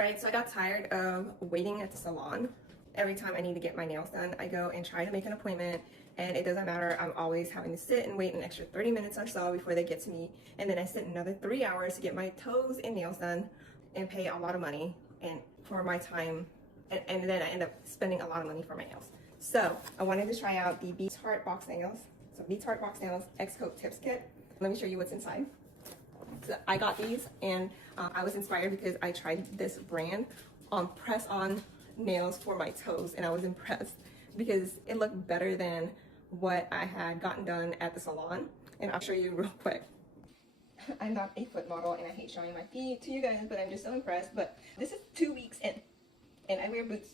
Alright, so I got tired of waiting at the salon. Every time I need to get my nails done, I go and try to make an appointment, and it doesn't matter. I'm always having to sit and wait an extra 30 minutes or so before they get to me, and then I sit another 3 hours to get my toes and nails done and pay a lot of money and for my time, and then I end up spending a lot of money for my nails. So I wanted to try out the BTArtboxnails. So BTArtboxnails XCOATTIPS kit. Let me show you what's inside. So I got these, and I was inspired because I tried this brand on press-on nails for my toes, and I was impressed because it looked better than what I had gotten done at the salon. And I'll show you real quick. I'm not a foot model, and I hate showing my feet to you guys, but I'm just so impressed. But this is 2 weeks in, and I wear boots.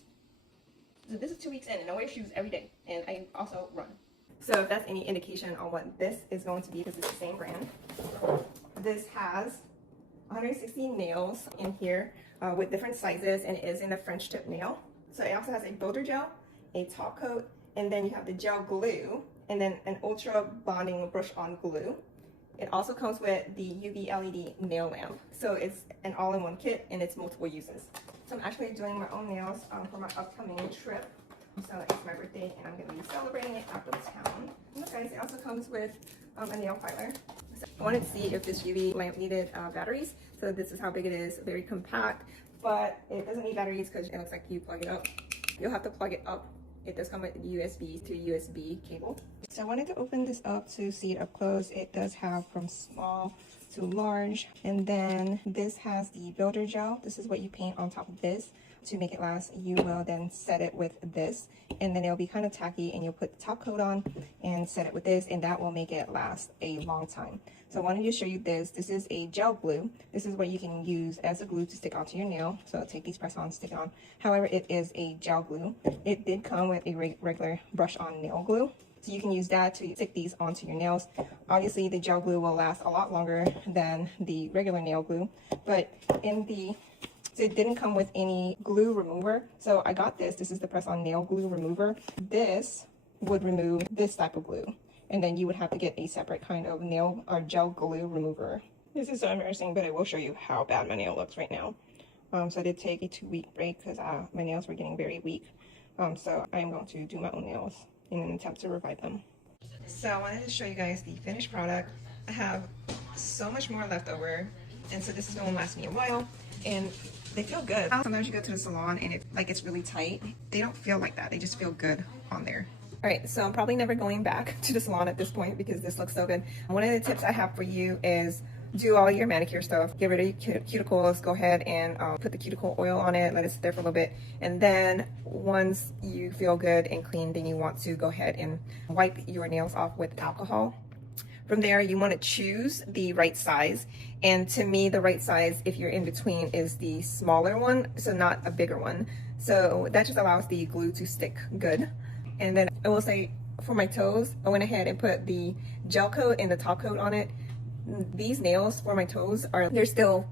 So this is 2 weeks in, and I wear shoes every day, and I also run. So if that's any indication on what this is going to be, because it's the same brand. This has 160 nails in here with different sizes, and it is in a French tip nail. So it also has a builder gel, a top coat, and then you have the gel glue, and then an ultra bonding brush on glue. It also comes with the UV LED nail lamp. So it's an all-in-one kit, and it's multiple uses. So I'm actually doing my own nails for my upcoming trip. So it's my birthday, and I'm going to be celebrating it out of town. And look guys, it also comes with a nail filer. So I wanted to see if this UV lamp needed batteries. So this is how big it is, very compact, but it doesn't need batteries because it looks like you plug it up. You'll have to plug it up. It does come with USB to USB cable. So I wanted to open this up to see it up close. It does have from small to large. And then this has the builder gel. This is what you paint on top of this to make it last. You will then set it with this, and then it'll be kind of tacky, and you'll put the top coat on and set it with this, and that will make it last a long time. So I wanted to show you this. This is a gel glue. This is what you can use as a glue to stick onto your nail. So take these press on, stick it on. However, it is a gel glue. It did come with a regular brush on nail glue. So you can use that to stick these onto your nails. Obviously, the gel glue will last a lot longer than the regular nail glue, but so it didn't come with any glue remover. So I got this. This is the press-on nail glue remover. This would remove this type of glue, and then you would have to get a separate kind of nail or gel glue remover. This is so embarrassing, but I will show you how bad my nail looks right now. So I did take a 2-week break because my nails were getting very weak. So I am going to do my own nails in an attempt to revive them. So I wanted to show you guys the finished product. I have so much more left over, and so this is going to last me a while, and they feel good. Sometimes you go to the salon and it's really tight. They don't feel like that. They just feel good on there. All right, so I'm probably never going back to the salon at this point because this looks so good. One of the tips I have for you is do all your manicure stuff. Get rid of your cuticles. Go ahead and put the cuticle oil on it. Let it sit there for a little bit. And then once you feel good and clean, then you want to go ahead and wipe your nails off with alcohol. From there, you want to choose the right size. And to me, the right size, if you're in between, is the smaller one, so not a bigger one. So that just allows the glue to stick good. And then I will say, for my toes, I went ahead and put the gel coat and the top coat on it. These nails for my toes they're still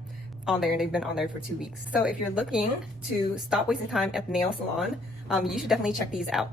on there, and they've been on there for 2 weeks. So if you're looking to stop wasting time at the nail salon, you should definitely check these out.